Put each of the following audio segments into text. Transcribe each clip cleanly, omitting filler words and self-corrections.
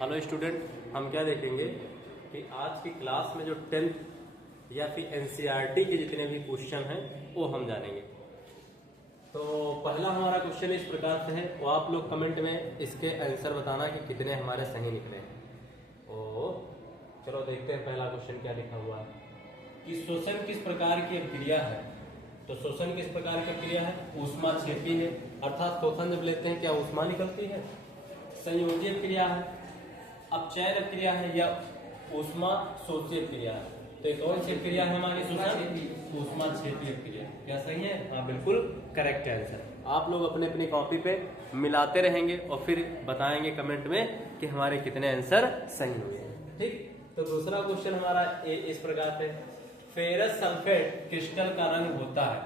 Hello student, हम क्या देखेंगे कि आज की क्लास में जो 10th या फिर एनसीईआरटी के जितने भी क्वेश्चन हैं वो हम जानेंगे। तो पहला हमारा क्वेश्चन इस प्रकार से है, वो आप लोग कमेंट में इसके आंसर बताना कि कितने हमारे सही निकले हैं। ओ चलो देखते हैं पहला क्वेश्चन क्या लिखा हुआ है कि शोषण किस प्रकार की अभिक्रिया है। तो शोषण किस प्रकार की अभिक्रिया है? ऊष्माक्षेपी है, अर्थात शोषण जब लेते हैं क्या ऊष्मा निकलती है। संयोजी अभिक्रिया है, अपचयन अभिक्रिया है, या ऊष्मा शोषी अभिक्रिया है। तो ये कौन सी अभिक्रिया है हमारी? शोषण ऊष्माक्षेपी अभिक्रिया। क्या सही है? हाँ बिल्कुल करेक्ट आंसर। आप लोग अपने अपनी कॉपी पे मिलाते रहेंगे और फिर बताएंगे कमेंट में कि हमारे कितने आंसर सही हुए हैं। ठीक, तो दूसरा क्वेश्चन हमारा इस प्रकार से, फेरस सल्फेट क्रिस्टल का रंग होता है।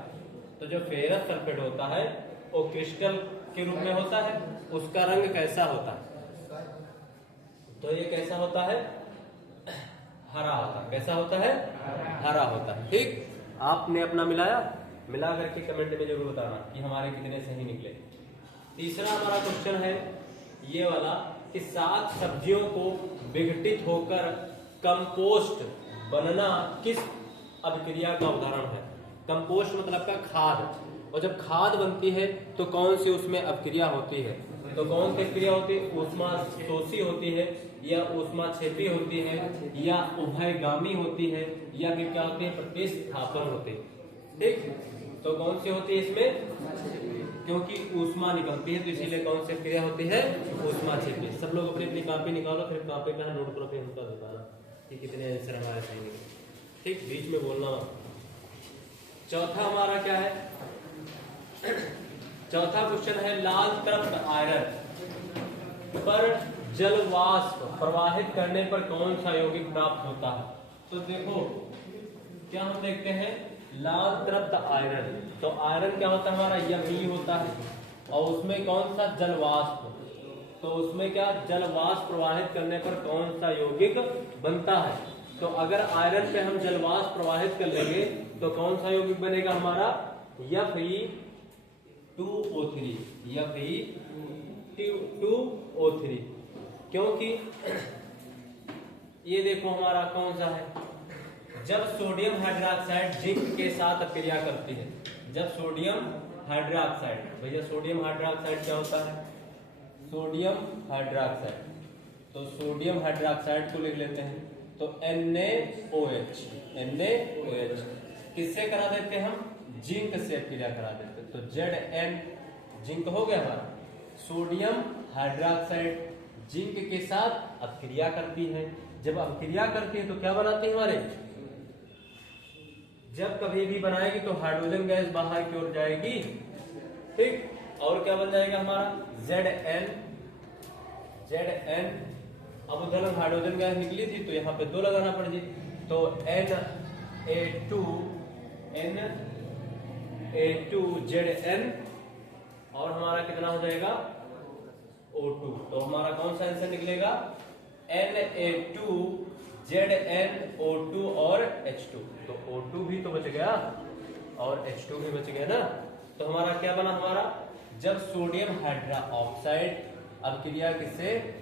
तो जो फेरस सल्फेट होता है वो क्रिस्टल के रूप में होता है, उसका रंग कैसा होता है? तो ये कैसा होता है? हरा होता है। कैसा होता है? हरा होता है। ठीक, आपने अपना मिला करके कमेंट में जरूर बताना कि हमारे कितने सही निकले। तीसरा हमारा क्वेश्चन है ये वाला कि साग सब्जियों को विघटित होकर कंपोस्ट बनना किस अभिक्रिया का उदाहरण है? कंपोस्ट मतलब का खाद, और जब खाद बनती है तो कौन सी उसमें अभिक्रिया होती है? तो कौन सी अभिक्रिया होती है? ऊष्मा शोषी होती है, या ऊष्माक्षेपी होती है, या उभयगामी होती है, या फिर क्या होती है? प्रतिस्थापन होती है। ठीक, तो कौन सी होती है इसमें? क्योंकि ऊष्मा निकलती है तो इसीलिए कौन सी अभिक्रिया होती है? ऊष्माक्षेपी। सब लोग अपनी अपनी कॉपी निकालो, फिर कॉपी का नोट करो, फिर हमको बताना कि कितने आंसर हमारे सही निकले। ठीक, बीच में बोलना मत। चौथा हमारा क्या है? चौथा क्वेश्चन है, लाल तृप्त आयरन पर जल वाष्प प्रवाहित करने पर कौन सा यौगिक प्राप्त होता है? तो देखो क्या हम देखते हैं, लाल तृप्त आयरन, तो आयरन क्या होता है हमारा? Fe होता है, और उसमें कौन सा? जल वाष्प। तो उसमें क्या जल वाष्प प्रवाहित करने पर कौन सा यौगिक बनता है? तो अगर आयरन पे हम जल वाष्प प्रवाहित कर लेंगे तो कौन सा यौगिक बनेगा हमारा? Fe2O3। Fe2O3, क्योंकि ये देखो हमारा कौन सा है, जब सोडियम हाइड्रोक्साइड जिंक के साथ अभिक्रिया करती है। जब सोडियम हाइड्रोक्साइड, भैया सोडियम हाइड्रोक्साइड क्या होता है? सोडियम हाइड्रोक्साइड, तो सोडियम हाइड्रोक्साइड को लिख लेते हैं, तो NaOH। किससे करा देते हैं हम? जिंक से अभिक्रिया करा देते हैं, तो Zn जिंक हो गया हमारा। सोडियम हाइड्रोक्साइड जिंक के साथ अभिक्रिया करती है, जब अभिक्रिया करती है तो क्या बनाती है हमारे? जब कभी भी बनाएगी तो हाइड्रोजन गैस बाहर की ओर जाएगी। ठीक, और क्या बन जाएगा हमारा? Zn। अब उधर हाइड्रोजन गैस निकली थी तो यहाँ पे 2 लगाना पड़ जी, तो Na2Zn, और हमारा कितना हो जाएगा? O2। तो हमारा कौन सा आंसर निकलेगा? Na2ZnO2 और H2। तो O2 भी तो बच गया और H2 भी बच गया ना। तो हमारा क्या बना? हमारा जब सोडियम हाइड्रोक्साइड अभिक्रिया किससे?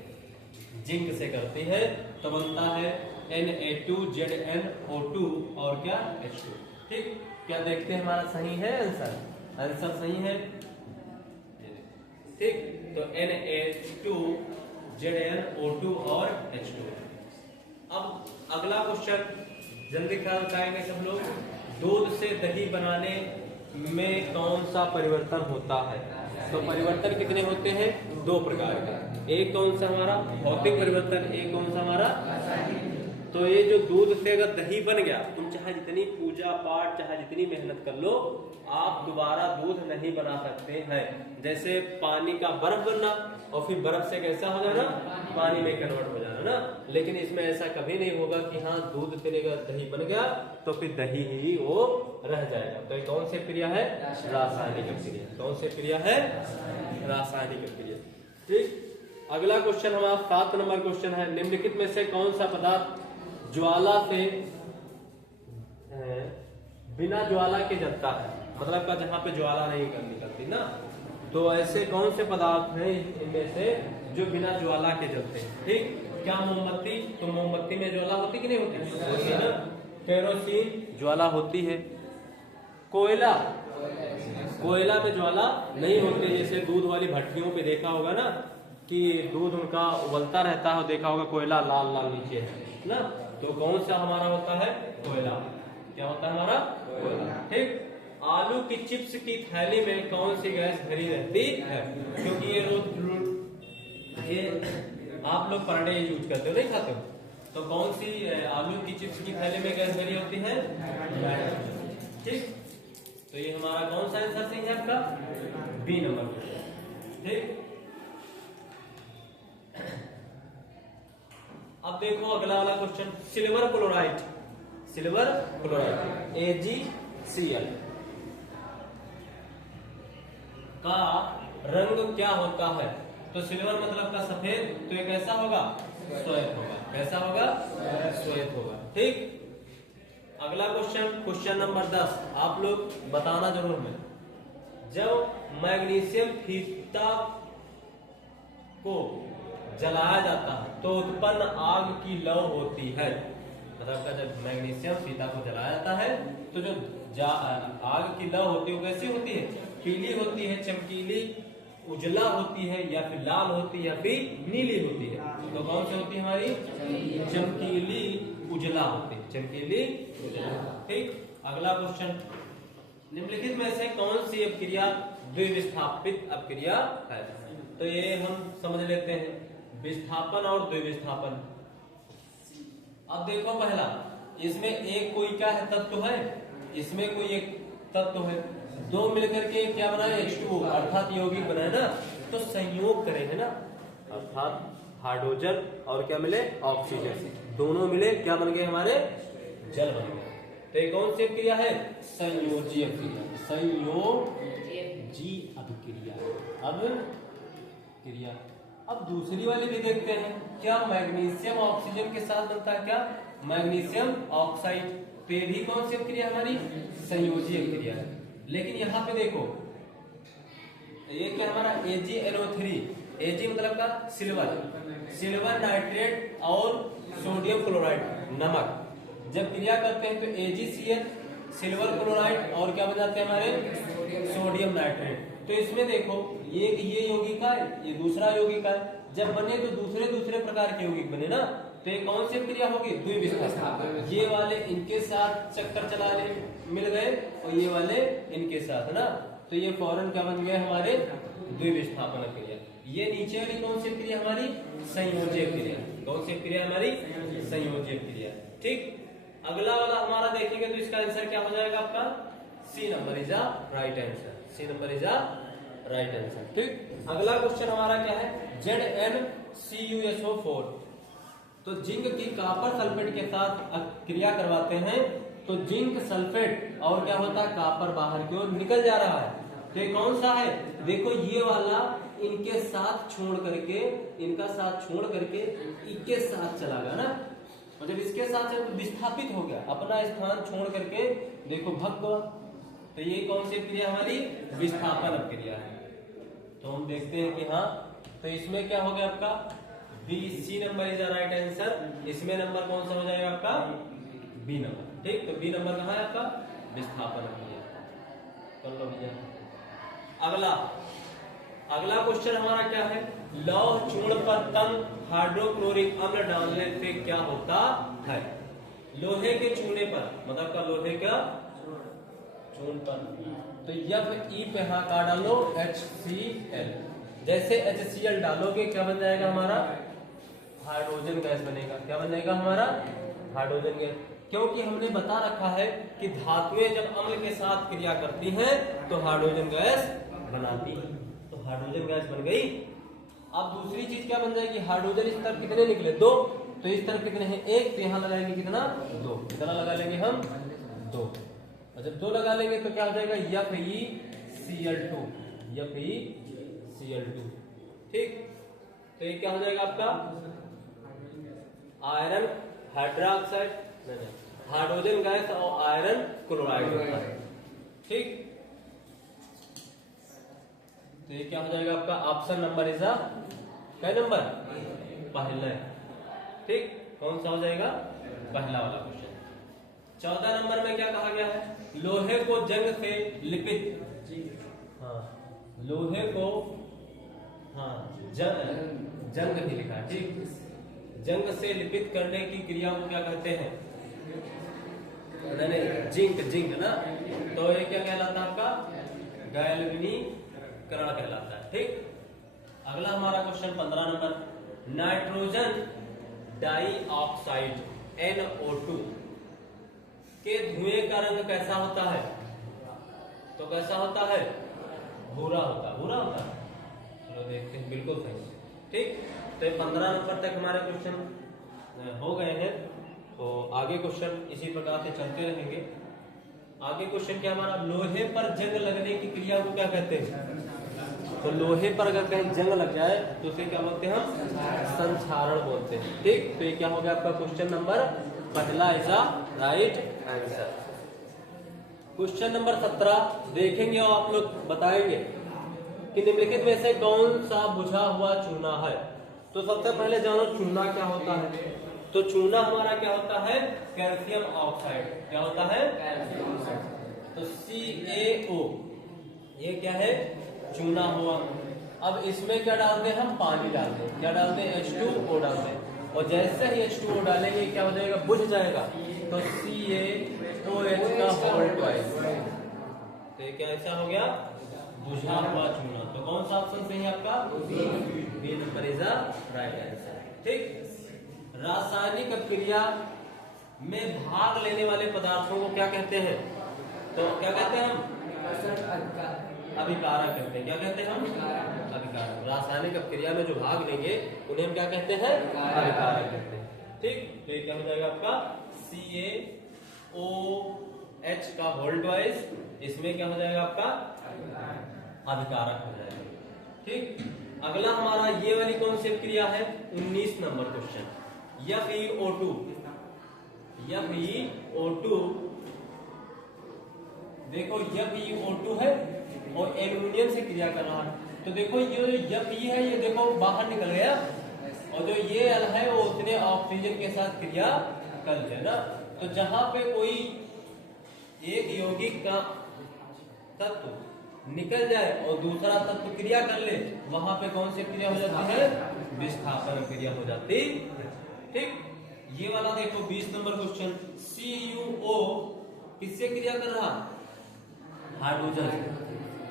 जिंक से करती है तो बनता है Na2ZnO2 और क्या? H2। ठीक, क्या देखते हैं हमारा सही है आंसर? आंसर सही है। ठीक, तो Na2ZnO2 और H2। अब अगला क्वेश्चन जल्दी ख्याल बताएंगे सब लोग, दूध से दही बनाने में कौन सा परिवर्तन होता है? तो परिवर्तन कितने होते हैं? 2 प्रकार के। एक कौन सा हमारा? भौतिक परिवर्तन, एक कौन सा हमारा? तो ये जो दूध से अगर दही बन गया, तुम चाहे जितनी पूजा पाठ, चाहे जितनी मेहनत कर लो, आप दोबारा दूध नहीं बना सकते हैं। जैसे पानी का बर्फ बनना और फिर बर्फ से कैसा हो जाना? पानी में कन्वर्ट हो जाना ना। लेकिन इसमें ऐसा कभी नहीं होगा कि हाँ दूध से अगर दही बन गया तो फिर दही ही वो रह जाएगा। तो ये कौन सी क्रिया है? रासायनिक क्रिया। कौन सी क्रिया है? रासायनिक क्रिया। ठीक, अगला क्वेश्चन हमारा 7 नंबर क्वेश्चन है, निम्नलिखित में से कौन सा पदार्थ ज्वाला से बिना ज्वाला के जलता है? मतलब का जहां पे ज्वाला नहीं निकलती ना, तो ऐसे कौन से पदार्थ हैं इनमें से जो बिना ज्वाला के जलते हैं? ठीक, क्या मोमबत्ती? तो मोमबत्ती में ज्वाला होती कि नहीं होती? होती है ना। केरोसिन ज्वाला होती है। कोयला, कोयला में ज्वाला नहीं होती। जैसे दूध वाली भट्टियों पे देखा होगा ना कि दूध उनका उबलता रहता है, देखा होगा कोयला लाल लाल नीचे है ना। तो कौन सा हमारा होता है? कोयला। क्या होता है हमारा? कोयला। ठीक। आलू की चिप्स की थैली में कौन सी गैस भरी रहती है? क्योंकि ये आप लोग पराठे यूज करते हो, नहीं खाते हो, तो कौन सी आलू की चिप्स की थैली में गैस भरी होती है? ठीक, तो ये हमारा कौन सा आंसर सही है आपका? B number. ठीक, अब देखो अगला वाला question, silver chloride, silver chloride AgCl का रंग क्या होता है? तो सिल्वर मतलब का सफेद, तो ये कैसा होगा? श्वेत होगा। कैसा होगा? श्वेत होगा। ठीक, अगला क्वेश्चन, क्वेश्चन नंबर 10, आप लोग बताना जरूर है। जब मैग्नीशियम फीता को जलाया जाता है तो उत्पन्न आग की लौ होती है। मतलब का जब मैग्नीशियम फीता को जलाया जाता है तो जो आग की लौ होती है वो कैसी होती है? पीली होती है, चमकीली, उजला होती है, या फिर लाल होती है, या फिर नीली होती है। तो कौन सी होती है हमारी? चमकीली उजला होती है, चमकीली उजला। ठीक, अगला क्वेश्चन, निम्नलिखित में से कौन सी अपक्रिया द्विविस्थापित अपक्रिया है? तो ये हम समझ लेते हैं, विस्थापन और द्विविस्थापन। अब देखो पहला, इसमें एक कोई क्या है? तत्व है। इसमें कोई एक तत्व है, दो मिलकर के क्या बनाए? H2O, अर्थात यौगिक बनाए ना। तो संयोग करे है ना, अर्थात हाइड्रोजन और क्या मिले? ऑक्सीजन, दोनों मिले क्या बन गए? हमारे जल बन गए। तो ये कौन सी क्रिया है? संयोजी अभिक्रिया, संयोजी अभिक्रिया। अब क्रिया, अब दूसरी वाली भी देखते हैं, क्या मैग्नीशियम ऑक्सीजन के साथ बनता है? क्या? Magnesium oxide. तो ये भी कौन सी क्रिया हमारी? संयोजी क्रिया है। लेकिन यहाँ पे देखो, ये क्या हमारा? AgNO3, Ag मतलब का सिल्वर, सिल्वर नाइट्रेट और सोडियम क्लोराइड नमक जब क्रिया करते हैं तो AgCl सिल्वर क्लोराइड और क्या बन जाते हैं हमारे? Sodium nitrate. तो इसमें देखो, ये यौगिक है, ये दूसरा यौगिक है, जब बने तो दूसरे दूसरे प्रकार के यौगिक बने ना। तो ये कौन सी क्रिया होगी? द्विविस्थापन। ये वाले इनके साथ चक्कर चला ले, मिल गए, और ये वाले इनके साथ ना, तो ये फौरन क्या बन गए? हमारे द्विविस्थापन क्रिया। ये नीचे वाली कौन सी क्रिया? हमारी संयोजक क्रिया। कौन सी क्रिया? हमारी संयोजक क्रिया। ठीक, अगला वाला हमारा देखेंगे तो इसका आंसर क्या हो जाएगा आपका? C number is a right answer, C number is a right answer. ठीक, अगला क्वेश्चन हमारा क्या है? ZnCuSO4। तो जिंक की कॉपर सल्फेट के साथ क्रिया करवाते हैं तो जिंक सल्फेट और क्या होता है? कॉपर बाहर की ओर निकल जा रहा है। तो ये कौन सा है? देखो ये वाला इनके साथ छोड़ करके, इनका साथ छोड़ करके इनके साथ चला गया ना, और जब इसके साथ तो विस्थापित हो गया, अपना स्थान छोड़ करके देखो भग गया। तो ये कौन सी क्रिया? हमारी विस्थापन क्रिया है। तो हम देखते हैं कि हाँ, तो इसमें क्या हो गया आपका? B, C number is the right answer. इसमें नंबर कौन सा हो जाएगा आपका? B number. ठीक, तो बी नंबर कहाँ है आपका? विस्थापन क्रिया। कर लो भैया। अगला क्वेश्चन हमारा क्या है? लौह चूर्ण पर तंग हाइड्रोक्लोरिक अम्ल डालने से क्या होता है? लोहे के चूने पर, मतलब का लोहे का चूर्ण पर, तो Fe पे हाँ का डालो HCl। जैसे HCl डालोगे क्या बन जाएगा हमारा? हाइड्रोजन गैस बनेगा। क्या बन जाएगा हमारा? Hydrogen gas. क्योंकि हमने बता रखा है कि धातुएं जब अम्ल के साथ क्रिया करती हैं तो हाइड्रोजन गैस बनाती है। तो हाइड्रोजन गैस बन गई। अब दूसरी चीज क्या बन जाएगी? हाइड्रोजन इस तरफ कितने निकले? 2। तो इस तरफ कितने हैं? 1। तो यहाँ लगाएंगे कितना? 2। कितना लगा लेंगे हम? 2। और जब 2 लगा लेंगे तो क्या हो जाएगा? FeCl2, FeCl2। ठीक, तो ये क्या हो जाएगा आपका? आयरन हाइड्रोक्साइड, हाइड्रोजन गैस और आयरन क्लोराइड होता है। ठीक, तो ये क्या हो जाएगा आपका ऑप्शन नंबर इज अ क्या नंबर पहला, ठीक। कौन सा हो जाएगा पहला वाला क्वेश्चन। 14 नंबर में क्या कहा गया है, लोहे को जंग से लिपित, हाँ लोहे को, हाँ जंग भी लिखा है, ठीक। जंग से लिपित करने की क्रिया को क्या कहते हैं, जिंक ना, तो ये क्या कहलाता है आपका गैल्वेनीकरण कहलाता है, ठीक। अगला हमारा question 15 number, nitrogen dioxide NO2 के धुएं का रंग कैसा होता है, तो कैसा होता है, भूरा होता है। चलो देखते हैं, बिल्कुल सही, ठीक। तो 15 नंबर तक हमारे क्वेश्चन हो गए हैं। तो आगे क्वेश्चन इसी प्रकार से चलते रहेंगे। आगे क्वेश्चन क्या हमारा, लोहे पर जंग लगने की क्रिया को क्या कहते हैं, तो लोहे पर अगर कहीं जंग लग जाए तो उसे क्या बोलते हैं हम, संक्षारण बोलते हैं, ठीक। तो ये क्या हो गया आपका क्वेश्चन नंबर पहला is a right answer. Question number 17 देखेंगे और आप लोग बताएंगे कि निम्नलिखित में से कौन सा बुझा हुआ चूना है। तो सबसे पहले जानो चूना क्या होता है, तो चूना हमारा क्या होता है, कैल्शियम ऑक्साइड, क्या होता है, तो CaO, ये क्या है, चूना हुआ। अब इसमें क्या डालते हैं हम, पानी डालते हैं, क्या डालते हैं, H2O डालते हैं, और जैसे ही H2O डालेंगे क्या हो जाएगा, बुझ जाएगा, तो CaOH का होल ट्वाइस, तो ये क्या ऐसा हो गया, बुझा हुआ चूना। तो कौन सा ऑप्शन सही है आपका, B number is the right answer, ठीक। रासायनिक क्रिया में भाग लेने वाले पदार्थों को क्या कहते हैं, तो क्या कहते हैं हम, अभिकारक कहते हैं, क्या कहते हैं हम, अभिकारक। रासायनिक क्रिया में जो भाग लेंगे उन्हें हम क्या कहते हैं, अभिकारक कहते हैं, ठीक। तो ये क्या हो जाएगा आपका CaOH का होल ट्वाइस, इसमें क्या हो जाएगा आपका अभिकारक हो जाएगा, ठीक। अगला हमारा ये वाली कौन सी क्रिया है, 19 नंबर क्वेश्चन, FeO2 देखो, FeO2 है और एल्युमिनियम से क्रिया कर रहा है। तो देखो ये Fe है, ये देखो बाहर निकल गया, और जो ये L है वो उतने ऑक्सीजन के साथ क्रिया कर ले ना। तो जहां पे कोई एक यौगिक का तत्व निकल जाए और दूसरा तत्व क्रिया कर ले, वहां पे कौन सी क्रिया हो जाती है, विस्थापन क्रिया हो जाती, ठीक। ये वाला देखो 20 नंबर क्वेश्चन, CuO किससे क्रिया कर रहा, हाइड्रोजन,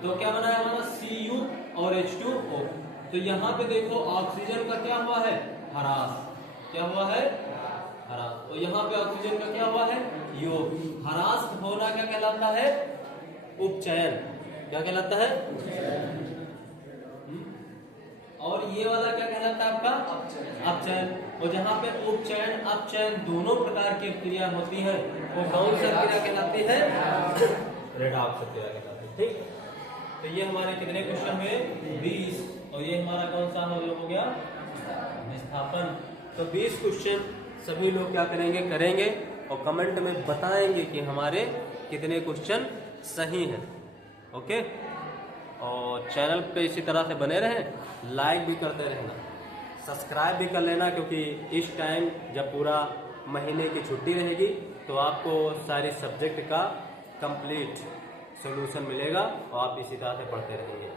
तो क्या बना है हमारा Cu और H2O। तो यहाँ पे देखो ऑक्सीजन का क्या हुआ है, ह्रास, क्या हुआ है, ह्रास, और यहाँ पे ऑक्सीजन का क्या हुआ है, योग। ह्रास होना क्या कहलाता है, उपचयन, क्या कहलाता है, और ये वाला क्या कहलाता है आपका, अपचयन। और जहाँ पे उपचयन अपचयन दोनों प्रकार की क्रिया होती है वो कौन सा क्रिया कहलाती है, रेडॉक्स क्रिया कहलाती है, ठीक। तो ये हमारे कितने क्वेश्चन हुए, 20, और ये हमारा कौन सा हो गया, विस्थापन। तो 20 क्वेश्चन सभी लोग क्या करेंगे और कमेंट में बताएंगे कि हमारे कितने क्वेश्चन सही हैं, ओके। और चैनल पे इसी तरह से बने रहें, लाइक भी करते रहना, सब्सक्राइब भी कर लेना, क्योंकि इस टाइम जब पूरा महीने की छुट्टी रहेगी तो आपको सारे सब्जेक्ट का कंप्लीट सॉल्यूशन मिलेगा और आप इसी तरह से पढ़ते रहेंगे।